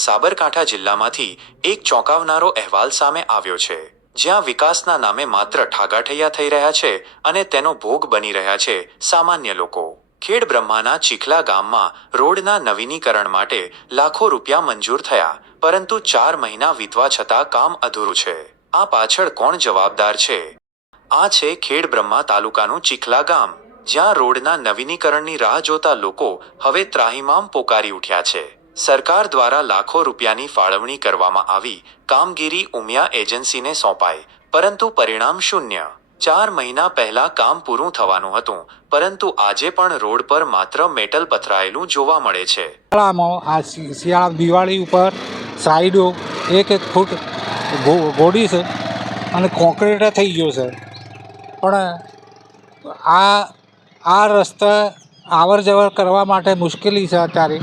સાબરકાંઠા જિલ્લામાંથી એક ચોંકાવનારો અહેવાલ સામે આવ્યો છે. જ્યાં વિકાસના નામે માત્ર ઠાગાઠૈયા થઈ રહ્યા છે અને તેનો ભોગ બની રહ્યા છે સામાન્ય લોકો. ખેડ બ્રહ્માના ચીખલા ગામમાં રોડના નવીનીકરણ માટે લાખો રૂપિયા મંજૂર થયા, પરંતુ ચાર મહિના વીતવા છતાં કામ અધૂરું છે. આ પાછળ કોણ જવાબદાર છે? આ છે ખેડ બ્રહ્મા તાલુકાનું ચીખલા ગામ, જ્યાં રોડના નવીનીકરણની રાહ જોતા લોકો હવે ત્રાહિમામ પોકારી ઉઠ્યા છે. સરકાર દ્વારા લાખો રૂપિયાની ફાળવણી કરવામાં આવી, કામગીરી ઉમિયા એજન્સીને સોંપાઈ, પરંતુ પરિણામ શૂન્ય. ચાર મહિના પહેલા કામ પૂરું થવાનું હતું, પરંતુ આજે પણ રોડ પર માત્ર મેટલ પથરાયેલું જોવા મળે છે. શિયાળામાં શિયાળા, દિવાળી ઉપર સાઈડો એક એક ફૂટ ગોડી છે અને કોન્ક્રીટ થઈ ગયો છે. પણ આ આ રસ્તા આવર જવર કરવા માટે મુશ્કેલી છે અત્યારે.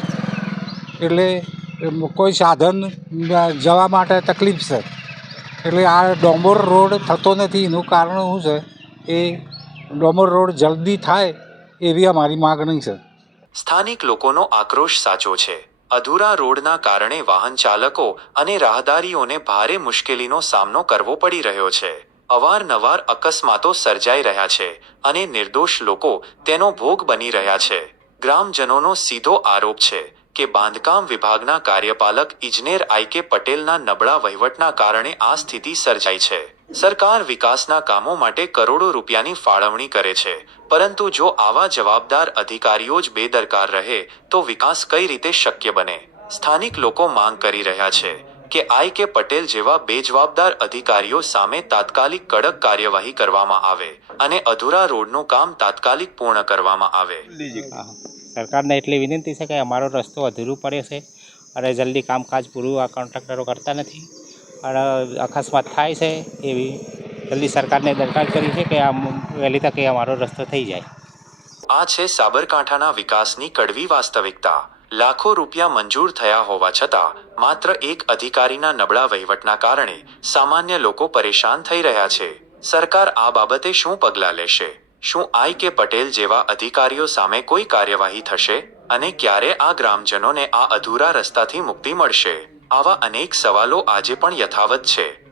એટલે કોઈ સાધન જવા માટે તકલીફ છે. એટલે આ ડોંબર રોડ થતો નથી. એનું કારણ શું છે? એ ડોંબર રોડ જલ્દી થાય એવી અમારી માગણી છે. સ્થાનિક લોકોનો આક્રોશ સાચો છે. અધૂરા રોડના કારણે વાહન ચાલકો અને રાહદારીઓને ભારે મુશ્કેલીનો સામનો કરવો પડી રહ્યો છે. અવારનવાર અકસ્માતો સર્જાઈ રહ્યા છે અને નિર્દોષ લોકો તેનો ભોગ બની રહ્યા છે. ગ્રામજનોનો સીધો આરોપ છે. કે બાંધકામ વિભાગના કાર્યપાલક ઇજનેર આઈ કે પટેલના નબળા વહીવટના કારણે આ સ્થિતિ સર્જાઈ છે. સરકાર વિકાસના કામો માટે કરોડો રૂપિયાની ફાળવણી કરે છે. પરંતુ જો આવા જવાબદાર અધિકારીઓ જ બેદરકાર રહે, તો વિકાસ કઈ રીતે શક્ય બને? સ્થાનિક લોકો માંગ કરી રહ્યા છે કે આઈ કે પટેલ જેવા બેજવાબદાર અધિકારીઓ સામે તાત્કાલિક કડક કાર્યવાહી કરવામાં આવે અને અધૂરા રોડનું કામ તાત્કાલિક પૂર્ણ કરવામાં આવે. સરકારને એટલી વિનંતી છે કે અમારો રસ્તો અધૂરું પડે છે અને જલ્દી કામકાજ પૂરું આ કોન્ટ્રાક્ટરો કરતા નથી. અને અકસ્માત થાય છે એવી જલ્દી સરકારને દરખાસ્ત કરી છે કે આમ વહેલી તકે અમારો રસ્તો થઈ જાય. આ છે સાબરકાંઠાના વિકાસની કડવી વાસ્તવિકતા. લાખો રૂપિયા મંજૂર થયા હોવા છતાં માત્ર એક અધિકારીના નબળા વહીવટના કારણે સામાન્ય લોકો પરેશાન થઈ રહ્યા છે. સરકાર આ બાબતે શું પગલાં લેશે? શું આઈ કે પટેલ જેવા અધિકારીઓ સામે કોઈ કાર્યવાહી થશે અને ક્યારે આ ગ્રામજનોને આ અધૂરા રસ્તાથી મુક્તિ મળશે? આવા અનેક સવાલો આજે પણ યથાવત છે.